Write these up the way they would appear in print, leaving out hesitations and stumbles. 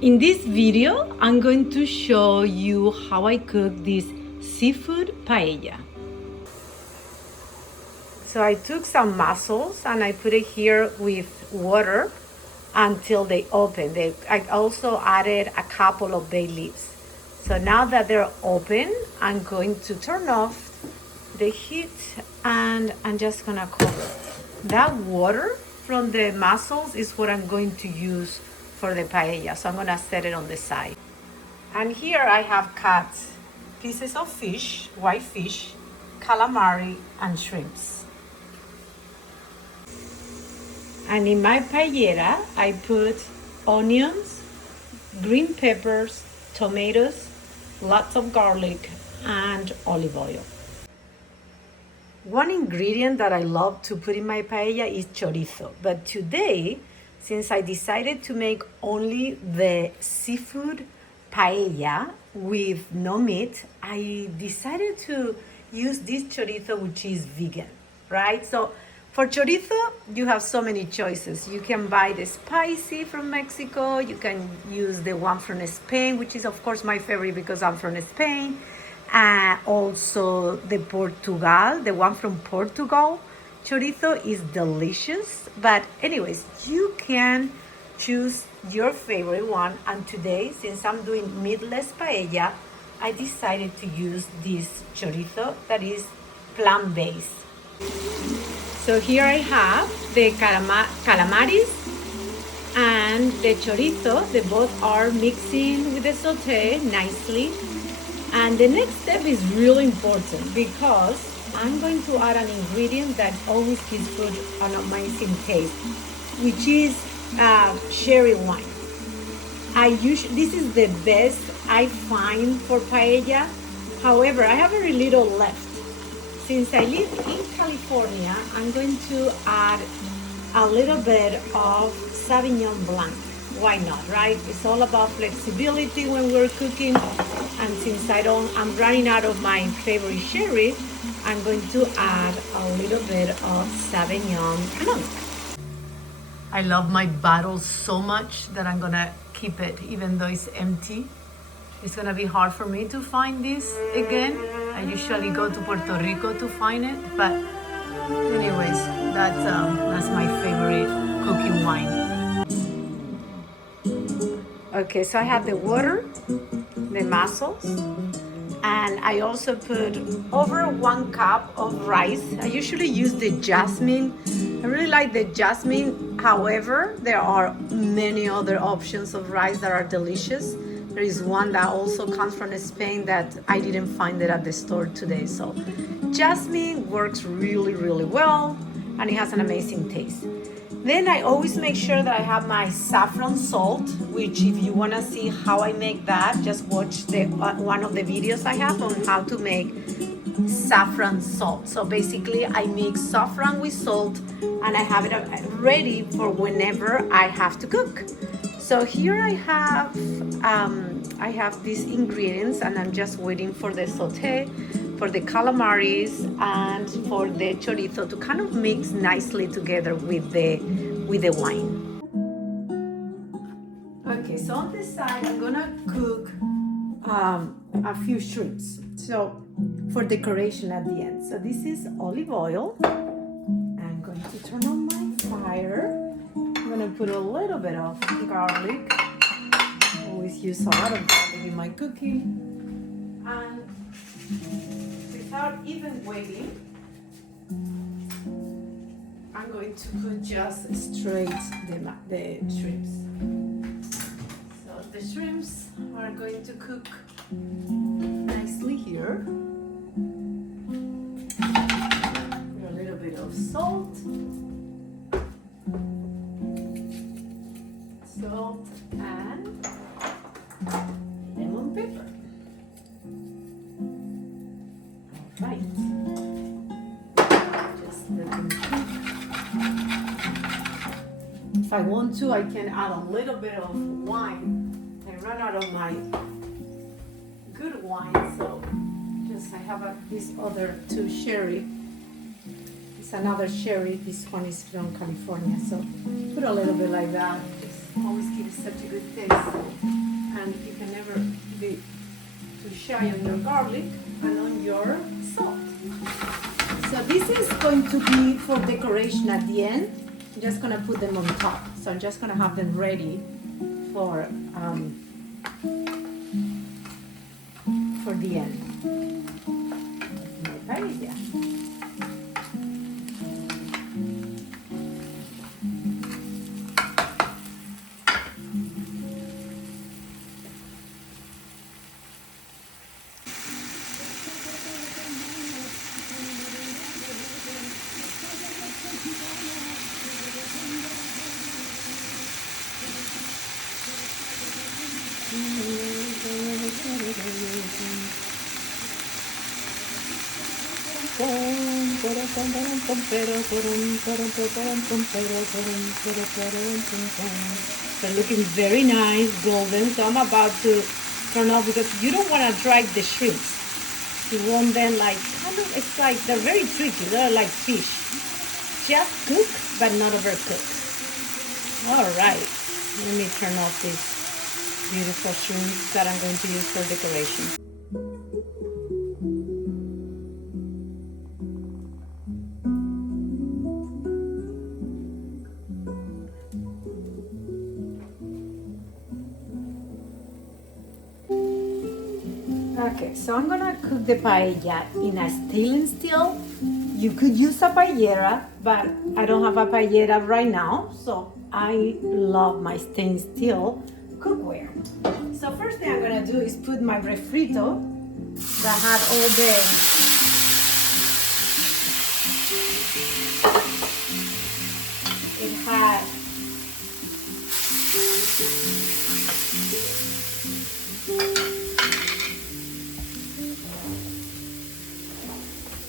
In this video, I'm going to show you how I cook this seafood paella. So I took some mussels and I put it here with water until they open. I also added a couple of bay leaves. So now that they're open, I'm going to turn off the heat and I'm just gonna cover. That water from the mussels is what I'm going to use for the paella. So I'm gonna set it on the side. And here I have cut pieces of fish, white fish, calamari, and shrimps. And in my paella, I put onions, green peppers, tomatoes, lots of garlic, and olive oil. One ingredient that I love to put in my paella is chorizo. But today, since I decided to make only the seafood paella with no meat, I decided to use this chorizo, which is vegan, right? So for chorizo, you have so many choices. You can buy the spicy from Mexico. You can use the one from Spain, which is of course my favorite because I'm from Spain. Also the Portugal, the one from Portugal. Chorizo is delicious, but anyways, you can choose your favorite one. And today, since I'm doing meatless paella, I decided to use this chorizo that is plant-based. So here I have the calamaris and the chorizo. They both are mixing with the saute nicely. And the next step is really important because I'm going to add an ingredient that always gives food an amazing taste, which is sherry wine. This is the best I find for paella. However, I have very little left. Since I live in California, I'm going to add a little bit of Sauvignon Blanc. Why not, right? It's all about flexibility when we're cooking. And since I'm running out of my favorite sherry, I'm going to add a little bit of Sauvignon Blanc. I love my bottle so much that I'm gonna keep it even though it's empty. It's gonna be hard for me to find this again. I usually go to Puerto Rico to find it, but anyways, that's my favorite cooking wine. Okay, so I have the water, the mussels, and I also put over 1 cup of rice. I usually use the Jasmine. I really like the Jasmine. However, there are many other options of rice that are delicious. There is one that also comes from Spain that I didn't find it at the store today. So Jasmine works really, really well, and it has an amazing taste. Then I always make sure that I have my saffron salt, which if you want to see how I make that, just watch one of the videos I have on how to make saffron salt. So basically I mix saffron with salt and I have it ready for whenever I have to cook. So here I have these ingredients and I'm just waiting for the saute, for the calamaris, and for the chorizo to kind of mix nicely together with the wine. Okay, so on this side I'm gonna cook a few shrimps. So for decoration at the end. So this is olive oil. I'm going to turn on my fire. I'm gonna put a little bit of garlic. I always use a lot of garlic in my cooking. And without even waiting, I'm going to put just straight the shrimps. So the shrimps are going to cook nicely here. Put a little bit of salt. And lemon pepper. All right. Just let them cook. If I want to, I can add a little bit of wine. I run out of my good wine, so I have this other 2 sherry. It's another sherry. This one is from California, so put a little bit like that. Just always gives such a good taste. And you can never be too shy on your garlic and on your salt. So this is going to be for decoration at the end. I'm just gonna put them on top. So I'm just gonna have them ready for the end. My paella. They're looking very nice, golden. So I'm about to turn off because you don't want to dry the shrimps. You want them like kind of. It's like they're very tricky. They're like fish. Just cook, but not overcooked. All right. Let me turn off these beautiful shrimps that I'm going to use for decoration. Okay, so I'm gonna cook the paella in a stainless steel. You could use a paellera, but I don't have a paellera right now, so I love my stainless steel cookware. So first thing I'm gonna do is put my refrito that had all the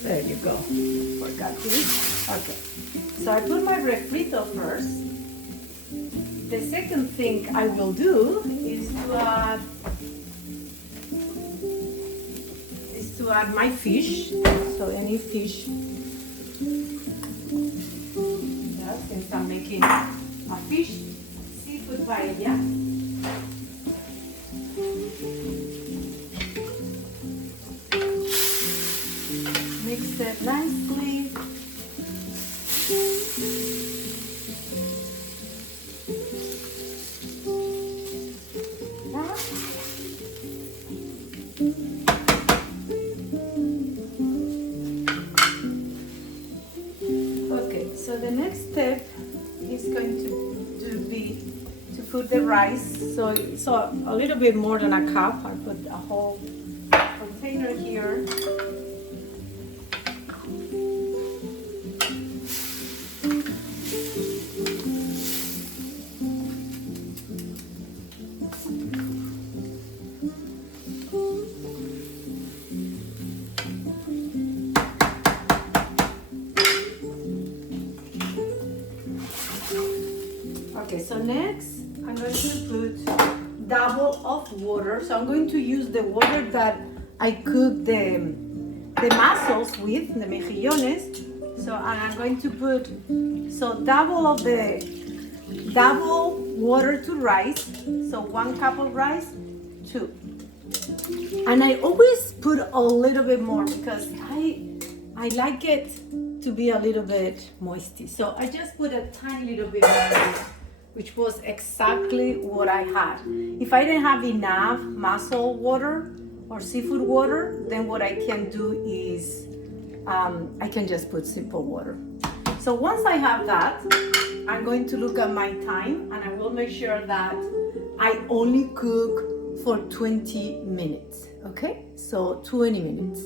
there you go. Forgot this. Okay. So I put my refrito first. The second thing I will do is to add my fish. So any fish. Yeah, since I'm making a fish seafood paella. Mix it nicely. Okay, so the next step is going to be to put the rice. So a little bit more than a cup. I put a whole container here. Okay, so next I'm going to put double of water. So I'm going to use the water that I cooked the mussels with, the mejillones. So I'm going to put double water to rice. So 1 cup of rice, 2. And I always put a little bit more because I like it to be a little bit moisty. So I just put a tiny little bit more, which was exactly what I had. If I didn't have enough mussel water or seafood water, then what I can do is I can just put simple water. So once I have that, I'm going to look at my time and I will make sure that I only cook for 20 minutes, okay? So 20 minutes.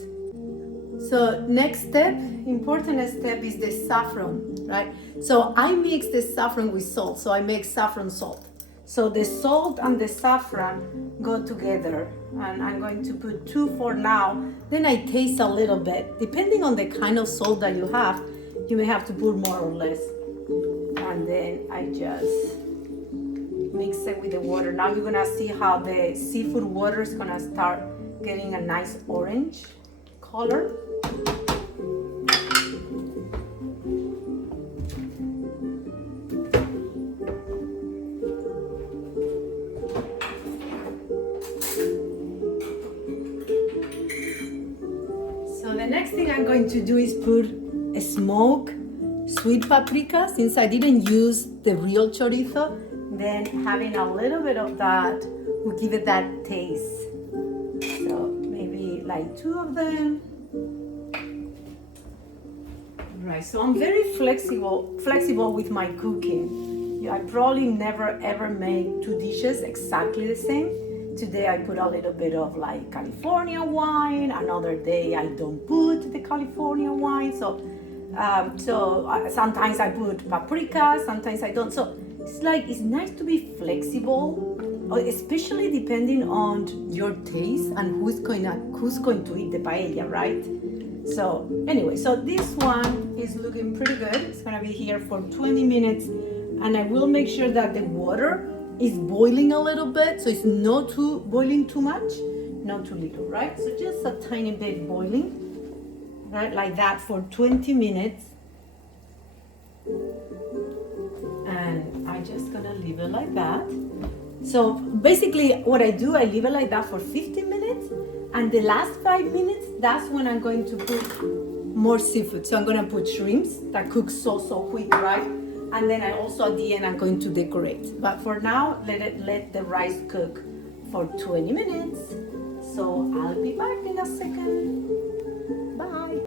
So next step, important step is the saffron, right? So I mix the saffron with salt, so I make saffron salt. So the salt and the saffron go together, and I'm going to put 2 for now. Then I taste a little bit. Depending on the kind of salt that you have, you may have to put more or less. And then I just mix it with the water. Now you're gonna see how the seafood water is gonna start getting a nice orange color. thing I'm going to do is put a smoked sweet paprika, since I didn't use the real chorizo. Then having a little bit of that will give it that taste. So maybe like 2 of them. Right, so I'm very flexible with my cooking. I probably never ever make 2 dishes exactly the same. Today I put a little bit of like California wine. Another day I don't put the California wine. So sometimes I put paprika, sometimes I don't. So it's nice to be flexible, especially depending on your taste and who's going to eat the paella, right? So anyway, so this one is looking pretty good. It's gonna be here for 20 minutes, and I will make sure that the water is boiling a little bit, so it's not boiling too much, not too little, right? So just a tiny bit boiling, right, like that for 20 minutes. And I'm just gonna leave it like that. So basically what I do, I leave it like that for 15 minutes, and the last 5 minutes, that's when I'm going to put more seafood. So I'm gonna put shrimps that cook so quick, right? And then I also at the end I'm going to decorate. But for now, let the rice cook for 20 minutes. So I'll be back in a second. Bye.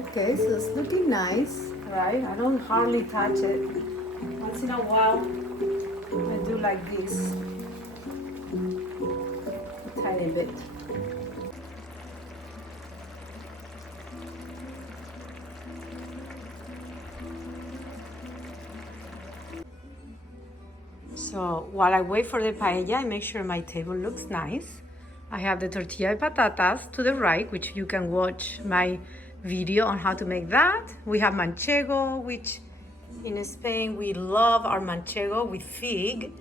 Okay, so it's looking nice, right? I don't hardly touch it. Once in a while, I do like this, a tiny bit. So while I wait for the paella, I make sure my table looks nice. I have the tortilla de patatas to the right, which you can watch my video on how to make that. We have manchego, which in Spain we love our manchego with fig.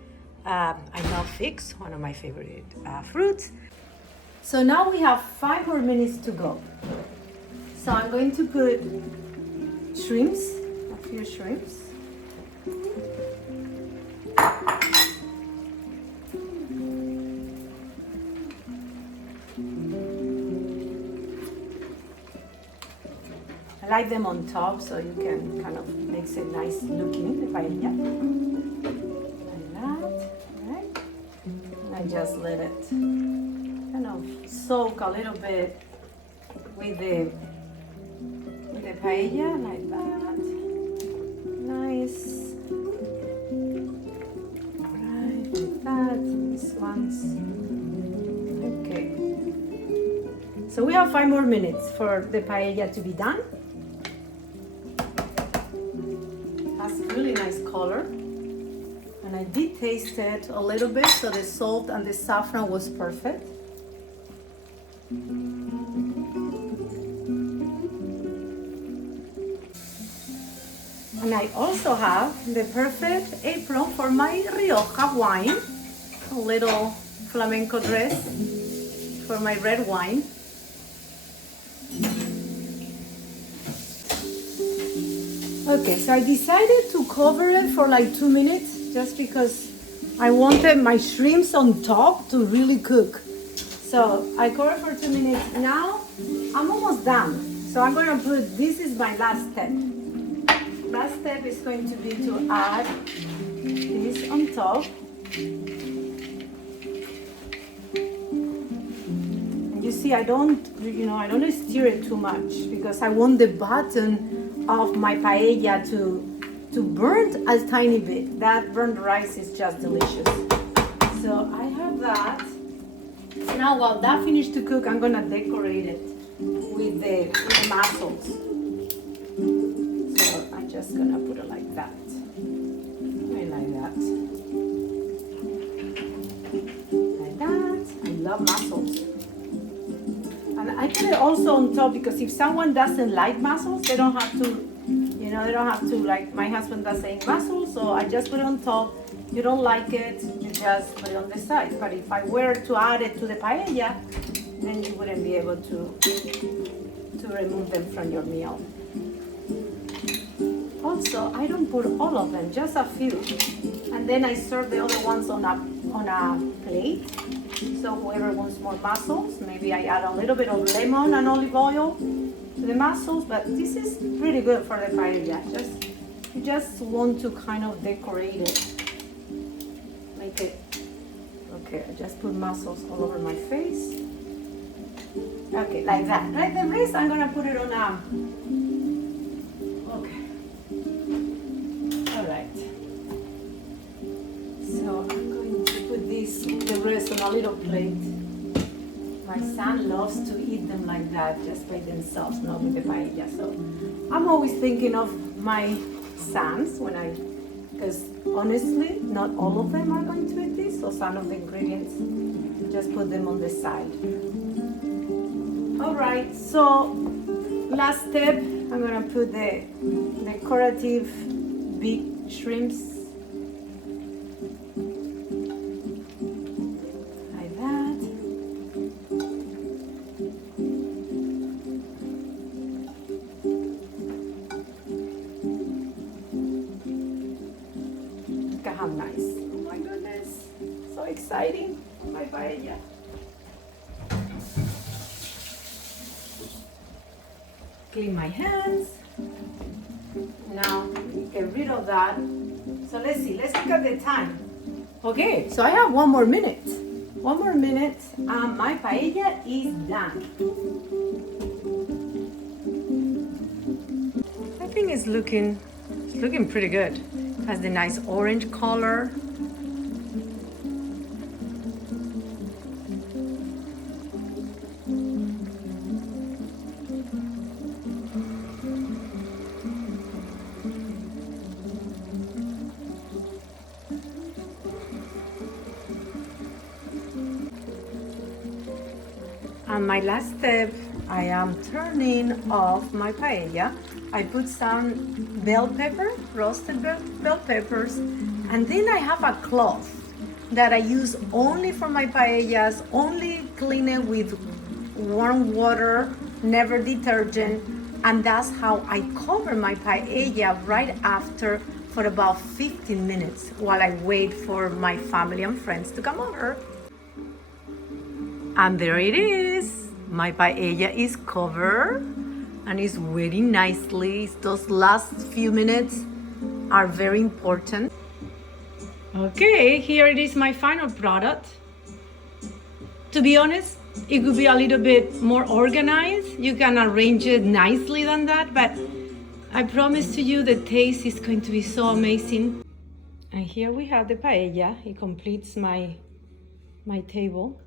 I love figs, one of my favorite fruits. So now we have 5 more minutes to go. So I'm going to put shrimps, a few shrimps. I like them on top so you can kind of make it nice looking, the paella. Like that, right? And I just let it kind of soak a little bit with the paella, like that. Nice. Right, like that. These ones. Okay. So we have 5 more minutes for the paella to be done. Really nice color, and I did taste it a little bit, so the salt and the saffron was perfect. And I also have the perfect apron for my Rioja wine, a little flamenco dress for my red wine. Okay, so I decided to cover it for like 2 minutes just because I wanted my shrimps on top to really cook. So I covered for 2 minutes. Now I'm almost done. So I'm going to put, this is my last step. Last step is going to be to add this on top. And you see, I don't stir it too much because I want the bottom of my paella to burn a tiny bit. That burnt rice is just delicious. So I have that. Now while that finished to cook, I'm gonna decorate it with the mussels. So I'm just gonna put it like that. Like that. Like that. I love mussels. And I put it also on top because if someone doesn't like mussels, they don't have to, like my husband doesn't eat mussels, so I just put it on top. You don't like it, you just put it on the side. But if I were to add it to the paella, then you wouldn't be able to remove them from your meal. also I don't put all of them, just a few. And then I serve the other ones on a plate. So whoever wants more mussels, maybe I add a little bit of lemon and olive oil to the mussels, but this is pretty good for the paella. You just want to kind of decorate it. Make it, okay, I just put mussels all over my face. Okay, like that. Right, the rest I'm gonna put it on okay. All right. So I'm going to put the rest on a little plate. My son loves to eat them like that, just by themselves, not with the paella. So I'm always thinking of my sons because honestly, not all of them are going to eat this. So some of the ingredients, just put them on the side. All right, so last step, I'm gonna put the decorative big shrimps. Like that. Look at how nice. Oh my goodness, so exciting for my paella. Clean my hands. Now get rid of that. So let's see, let's look at the time. Okay, so I have one more minute. One more minute, my paella is done. I think it's looking pretty good. It has the nice orange color. And my last step, I am turning off my paella. I put some bell pepper, roasted bell peppers, and then I have a cloth that I use only for my paellas, only clean it with warm water, never detergent, and that's how I cover my paella right after for about 15 minutes while I wait for my family and friends to come over. And there it is. My paella is covered and it's waiting nicely. Those last few minutes are very important. Okay, here it is, my final product. To be honest, it could be a little bit more organized. You can arrange it nicely than that, but I promise to you the taste is going to be so amazing. And here we have the paella. It completes my table.